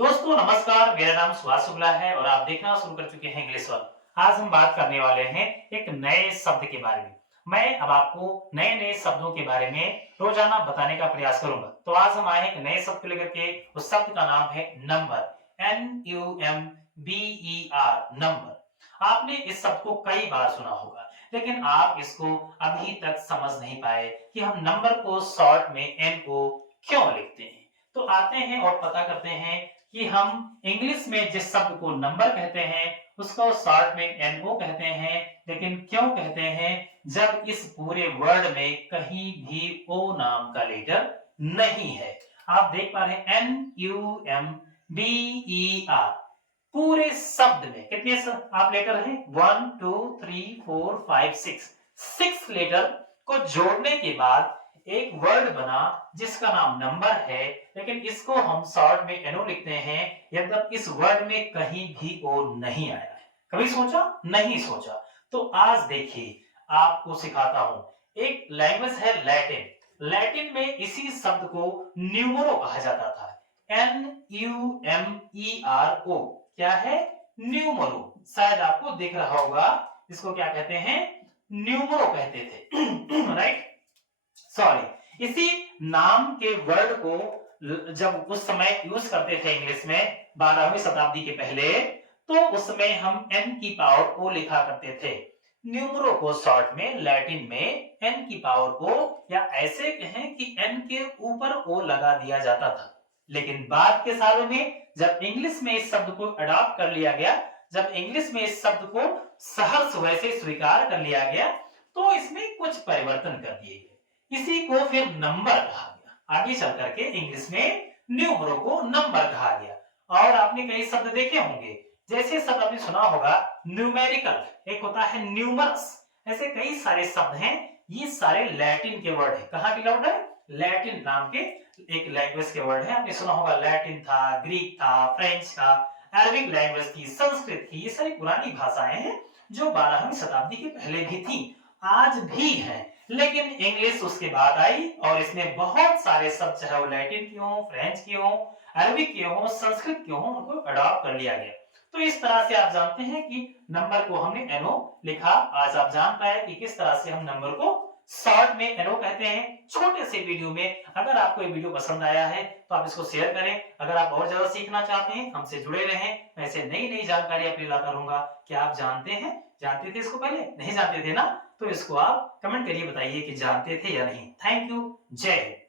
दोस्तों नमस्कार, मेरा नाम सुभाष शुक्ला है और आप देखना शुरू कर चुके हैं इंग्लिश वन। आज हम बात करने वाले हैं एक नए शब्द के बारे में। मैं अब आपको नए नए शब्दों के बारे में रोजाना बताने का प्रयास करूंगा। तो आज हम आए हैं एक नए शब्द को लेकर के। उस शब्द का नाम है नंबर। NUMBER, number. आपने इस शब्द को कई बार सुना होगा, लेकिन आप इसको अभी तक समझ नहीं पाए कि हम नंबर को शॉर्ट में NO क्यों लिखते हैं। तो आते हैं और पता करते हैं कि हम इंग्लिश में जिस शब्द को नंबर कहते हैं उसको शॉर्ट में एनओ कहते हैं, लेकिन क्यों कहते हैं जब इस पूरे वर्ड में कहीं भी ओ नाम का लेटर नहीं है। आप देख पा रहे हैं NUMBER। पूरे शब्द में कितने आप लेटर हैं? 1 2 3 4 5 6 लेटर को जोड़ने के बाद एक वर्ड बना जिसका नाम नंबर है, लेकिन इसको हम शॉर्ट में एनओ लिखते हैं। यद्यप इस वर्ड में कहीं भी ओ नहीं आया है। कभी सोचा? नहीं सोचा। तो आज देखिए, आपको सिखाता हूं। एक लैंग्वेज है लैटिन। लैटिन में इसी शब्द को न्यूमरो कहा जाता था। NUMERO क्या है? न्यूमरो। शायद आपको दिख रहा होगा, इसको क्या कहते हैं? न्यूमरो कहते थे। Right, sorry. इसी नाम के वर्ड को जब उस समय यूज करते थे इंग्लिश में 12वीं शताब्दी के पहले, तो उसमें हम n की पावर ओ लिखा करते थे। न्यूमरो को शॉर्ट में लैटिन में n की पावर ओ, या ऐसे कहें कि n के ऊपर ओ लगा दिया जाता था। लेकिन बाद के सालों में जब इंग्लिश में इस शब्द को अडॉप्ट कर लिया गया, जब इंग्लिश में इस शब्द को सहर्ष वैसे स्वीकार कर लिया गया, तो इसमें कुछ परिवर्तन कर दिए गए। इसी को फिर नंबर कहा गया। आगे चल करके इंग्लिश में न्यूमरो को नंबर कहा गया। और आपने कई शब्द देखे होंगे, जैसे शब्द आपने सुना होगा न्यूमेरिकल, एक होता है न्यूमरस। ऐसे कई सारे शब्द हैं, ये सारे लैटिन के वर्ड हैं। कहाँ के वर्ड है? लैटिन नाम के एक लैंग्वेज के वर्ड है। आपने सुना होगा लैटिन था, ग्रीक था, फ्रेंच था, अरबिक लैंग्वेज थी, संस्कृत थी। ये सारी पुरानी भाषाएं हैं जो 12वीं शताब्दी के पहले भी थी, आज भी है। लेकिन इंग्लिश उसके बाद आई और इसमें बहुत सारे शब्द, चाहे वो लैटिन के हों, फ्रेंच के हों, अरबिक के हों, संस्कृत के हों, उनको अडॉप्ट कर लिया गया। तो इस तरह से आप जानते हैं कि नंबर को हमने एनओ लिखा। आज आप जान पाए कि किस तरह से हम नंबर को शॉर्ट में एनओ कहते हैं। छोटे से वीडियो में अगर आपको ये वीडियो पसंद आया है तो आप इसको शेयर करें। अगर आप और ज्यादा सीखना चाहते हैं, हमसे जुड़े रहें। मैं ऐसे नई नई जानकारी अपनी लाता रहूंगा। क्या आप जानते हैं? जानते थे इसको पहले? नहीं जानते थे ना? तो इसको आप कमेंट करिए, बताइए कि जानते थे या नहीं। Thank you. जय हिंद।